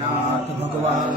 नाथ भगवान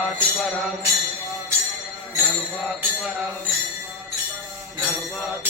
నలభాతి పరం నలభాతి పరం నలభాతి